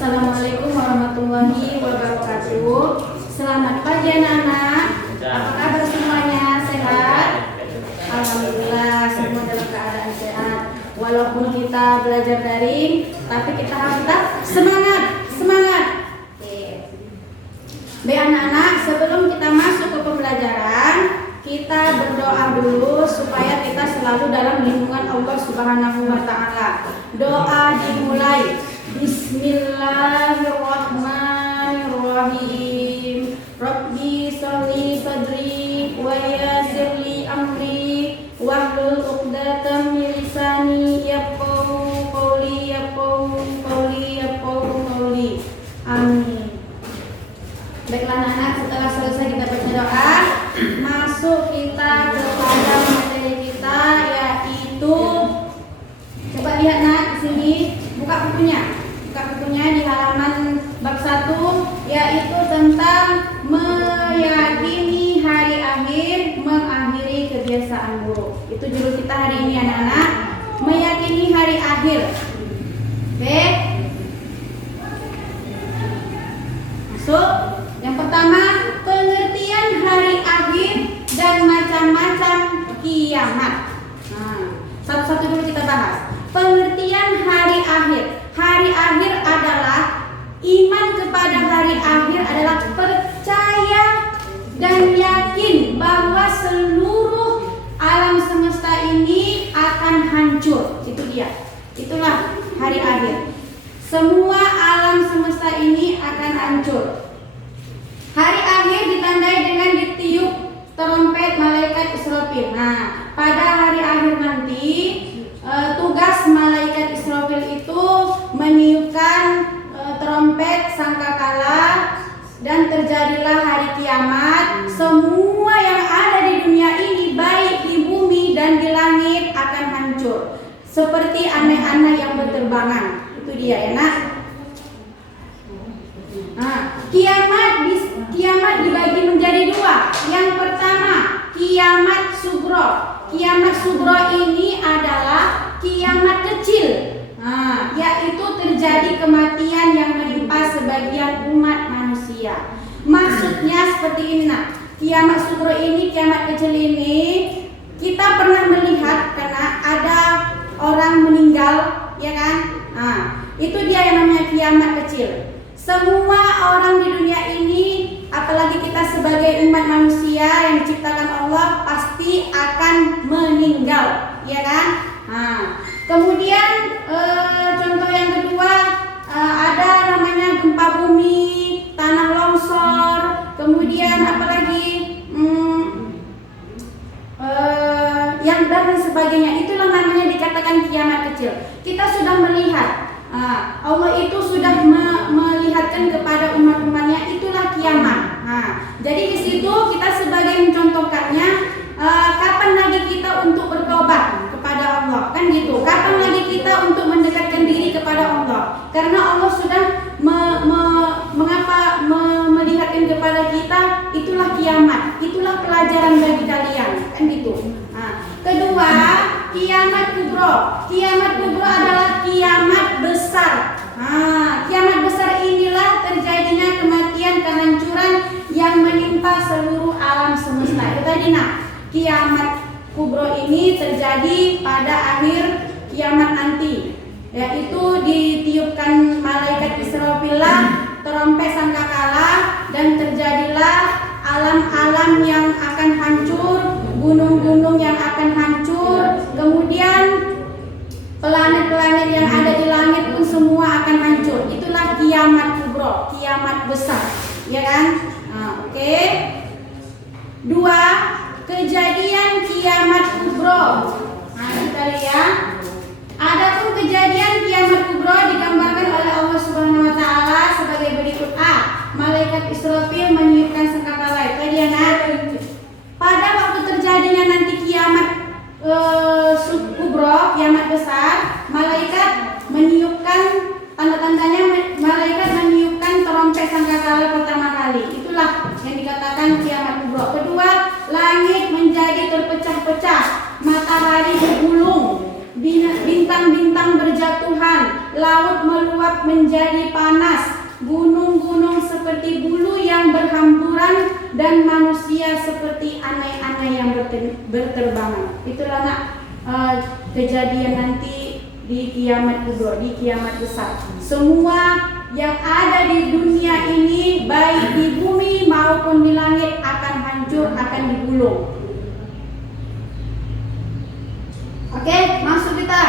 Assalamualaikum warahmatullahi wabarakatuh. Selamat pagi anak-anak. Apa kabar semuanya? Sehat? Alhamdulillah, semua dalam keadaan sehat. Walaupun kita belajar daring, tapi kita harus tetap semangat. Baik anak-anak, sebelum kita masuk ke pembelajaran, kita berdoa dulu supaya kita selalu dalam lindungan Allah Subhanahu wa taala. Doa dimulai. Bismillahirrahmanirrahim. Rabbi sholli sadri wa yassirli amri wahlul 'uqdatam min lisani yafqahu qawli. Amin. Baiklah anak-anak, setelah selesai kita baca doa, masuk kita kepada materi kita, yaitu coba lihat nak di sini, buka bukunya di halaman bab 1, yaitu tentang meyakini hari akhir, mengakhiri kebiasaan buruk. Itu judul kita hari ini anak-anak, meyakini hari akhir. Oke, masuk. Yang pertama, pengertian hari akhir dan macam-macam kiamat. Satu-satu dulu kita bahas. Pengertian hari akhir. Hari akhir adalah iman kepada hari akhir adalah percaya dan yakin bahwa seluruh alam semesta ini akan hancur. Itu dia. Itulah hari akhir. Semua alam semesta ini akan hancur. Hari akhir ditandai dengan ditiup trompet malaikat Israfil. Nah, pada hari akhir nanti tugas malaikat Israfil itu meniupkan trompet sangkakala dan terjadilah hari kiamat. Semua yang ada di dunia ini, baik di bumi dan di langit, akan hancur seperti anak-anak yang berterbangan. Itu dia ya nak. Kiamat dibagi menjadi dua. Yang pertama, kiamat sugro. Kiamat sugro ini adalah kiamat kecil, yaitu terjadi kematian yang menimpa sebagian umat manusia. Maksudnya seperti ini nak. Kiamat sugro ini, kiamat kecil ini, kita pernah melihat karena ada orang meninggal, ya kan? Itu dia yang namanya kiamat kecil. Semua orang di dunia ini, apalagi kita sebagai umat manusia yang diciptakan Allah, pasti akan meninggal, ya kan? Kemudian contoh yang kedua, ada namanya gempa bumi, tanah longsor, kemudian apalagi yang dan sebagainya. Itulah namanya dikatakan kiamat kecil. Kita sudah melihat. Allah itu sudah melihatkan kepada umat-umatnya, itulah kiamat. Jadi di situ kita sebagai mencontohkannya, kapan lagi kita untuk bertobat kepada Allah, kan gitu? Kapan lagi kita untuk mendekatkan diri kepada Allah? Karena Allah sudah melihatkan kepada kita, itulah kiamat, itulah pelajaran bagi kalian, kan gitu. Kedua, kiamat kubro. Kiamat kubro adalah kiamat besar. Kiamat besar inilah terjadinya kematian, kehancuran yang menimpa seluruh alam semesta. Itu tadi nak. Kiamat kubro ini terjadi pada akhir kiamat nanti, yaitu ditiupkan malaikat Israfil trompet sangkakala dan terjadilah alam-alam yang akan hancur, gunung-gunung yang akan hancur, kemudian planet-planet yang ada di langit pun semua akan hancur. Itulah kiamat kubro, kiamat besar, ya kan? Oke. Dua, kejadian kiamat kubro. Kita lihat. Adapun kejadian kiamat kubro digambarkan oleh Allah Subhanahu wa taala sebagai berikut. Malaikat Israfil meniupkan sangkakala. Itu dia nak. Pada waktu terjadinya nanti kiamat kubro, kiamat besar, malaikat meniupkan, tanda-tandanya malaikat meniupkan trompet sangkakala pertama kali. Itulah yang dikatakan kiamat kubro. Kedua, langit menjadi terpecah-pecah, matahari bergulung, bintang-bintang berjatuhan, laut meluap menjadi panas, gunung-gunung seperti bulu yang berhamburan, dan manusia seperti anai-anai yang berterbangan. Itulah nak kejadian nanti di kiamat kubro, di kiamat besar. Semua yang ada di dunia ini, baik di bumi maupun di langit, akan hancur, akan digulung. Oke, masuk kita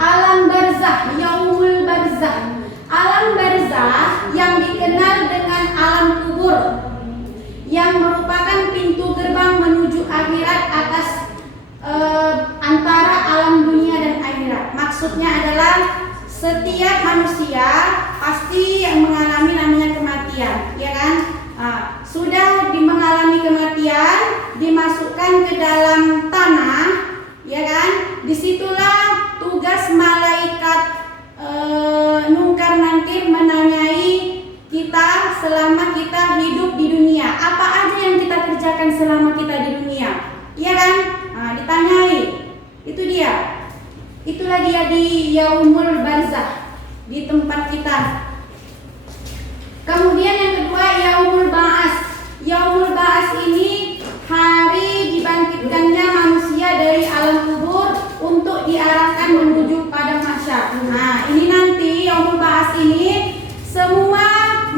alam barzah, yaumul barzah. Alam barzah yang dikenal dengan alam kubur, yang merupakan pintu gerbang menuju akhirat atas antara alam dunia dan akhirat. Maksudnya adalah setiap manusia pasti yang mengalami namanya kematian, ya kan? Sudah mengalami kematian, dimasukkan ke dalam tanah, ya kan? Disitulah tugas malaikat Munkar Nakir menanyai kita selama kita hidup di dunia. Apa aja yang kita kerjakan selama kita di dunia, ya kan? Ditanyai. Itu dia. Itulah dia di yaumul barzah, di tempat kita. Kemudian yang kedua, yaumul ba'as. Yaumul ba'as ini hari dibangkitkannya manusia dari alam kubur untuk diarahkan menuju pada mahsyar. Nah, ini nanti yaumul ba'as ini semua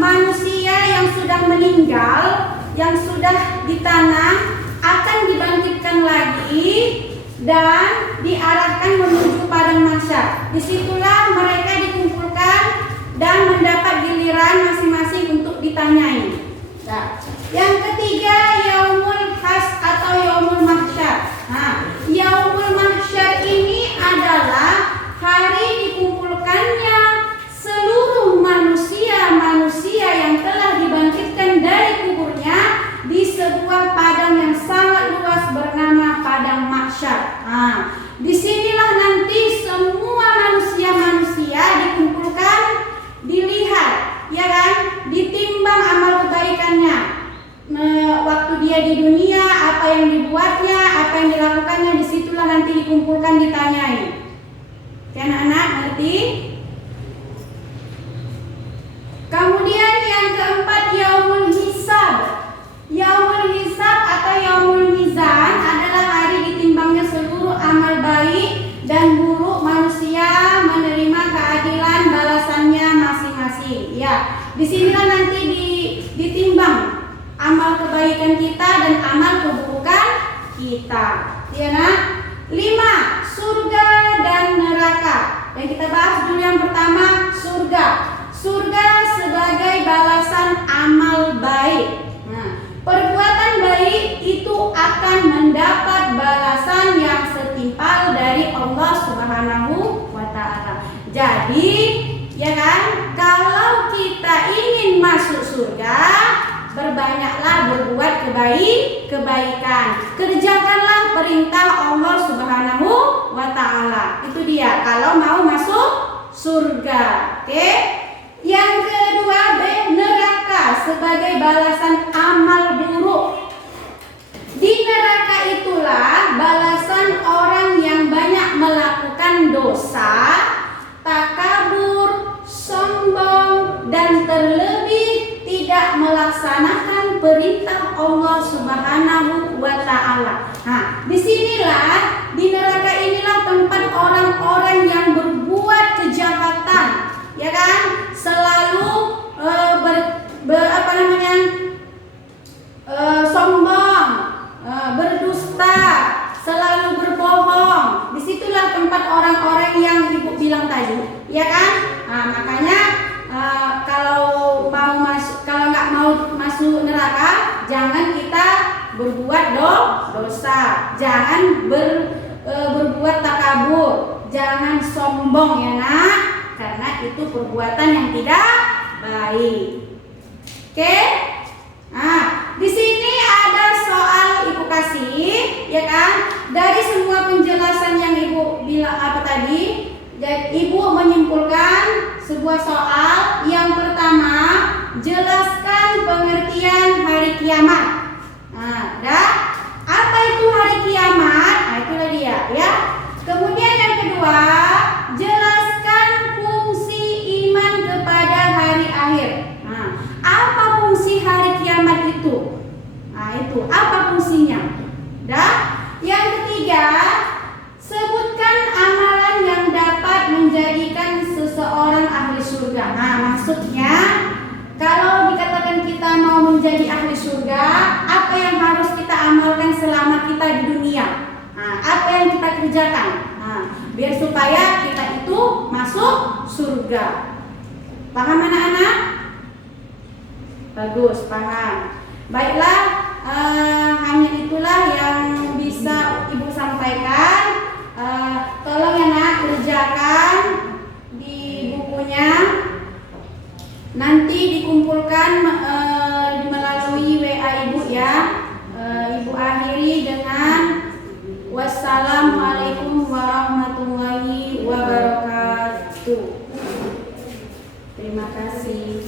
manusia yang sudah meninggal, yang sudah di tanah, akan dibangkitkan lagi dan diarahkan menuju padang mahsyar. Disitulah mereka dikumpulkan dan mendapat giliran masing-masing untuk ditanyai. Nah, yang ketiga, yaumul has atau yaumul mahsyar. Nah, yaumul mahsyar ini adalah hari dikumpulkannya seluruh manusia yang telah dibangkitkan dari kuburnya di sebuah padang yang sangat luas bernama padang mahsyar. Nah, disinilah nanti semua manusia dikumpulkan, dilihat, ya kan, ditimbang amal kebaikannya. Waktu dia di dunia, apa yang dibuatnya, apa yang dilakukannya, disitulah nanti dikumpulkan, ditanyai. Oke, anak-anak ngerti? Kemudian yang keempat, yaumul hisab. Yaumul hisab atau yaumul mizan adalah hari ditimbangnya seluruh amal baik dan buruk manusia, menerima keadilan balasannya masing-masing. Ya, disinilah nanti ditimbang amal kebaikan kita dan amal keburukan kita. Ya, nah? 5. Surga dan neraka. Yang kita bahas dulu yang pertama, surga. Surga sebagai balasan amal baik. Nah, perbuatan baik itu akan mendapat balasan yang setimpal dari Allah Subhanahu wa ta'ala. Jadi, ya kan, kalau kita ingin masuk surga, berbanyaklah berbuat kebaikan. Kerjakanlah perintah Allah Subhanahu wa ta'ala. Itu dia kalau mau masuk surga. Oke? Yang kedua, neraka sebagai balasan amal buruk. Di neraka itulah balasan orang yang banyak melakukan dosa, takabur, sombong, dan terlebih tidak melaksanakan perintah Allah Subhanahu wa ta'ala. Nah, disinilah, di neraka inilah tempat orang-orang yang berbuat kejahatan, ya kan? Selalu sombong, berdusta, selalu berbohong. Disitulah tempat orang-orang yang ibu bilang tadi, ya kan? Nah, makanya kalau nggak mau masuk neraka, jangan kita berbuat dosa, jangan berbuat takabur, jangan sombong, ya nak, karena itu perbuatan yang tidak baik. Oke? Nah, di sini ada soal ibu kasih, ya kan? Dari semua penjelasan yang ibu bilang tadi, ibu menyimpulkan sebuah soal. Yang pertama, jelaskan pengertian hari kiamat. Nah, apa itu hari kiamat? Nah, itulah dia, ya. Kemudian yang kedua, jelaskan fungsi iman kepada hari akhir. surga. Nah, maksudnya kalau dikatakan kita mau menjadi ahli surga, apa yang harus kita amalkan selama kita di dunia? Nah, apa yang kita kerjakan? Nah, biar supaya kita itu masuk surga. Paham anak-anak? Bagus, paham. Baiklah, hanya itulah yang bisa Ibu sampaikan. Tolong ya nak, kerjakan di bukunya. Nanti dikumpulkan melalui WA Ibu ya. Ibu akhiri dengan wassalamualaikum warahmatullahi wabarakatuh. Terima kasih.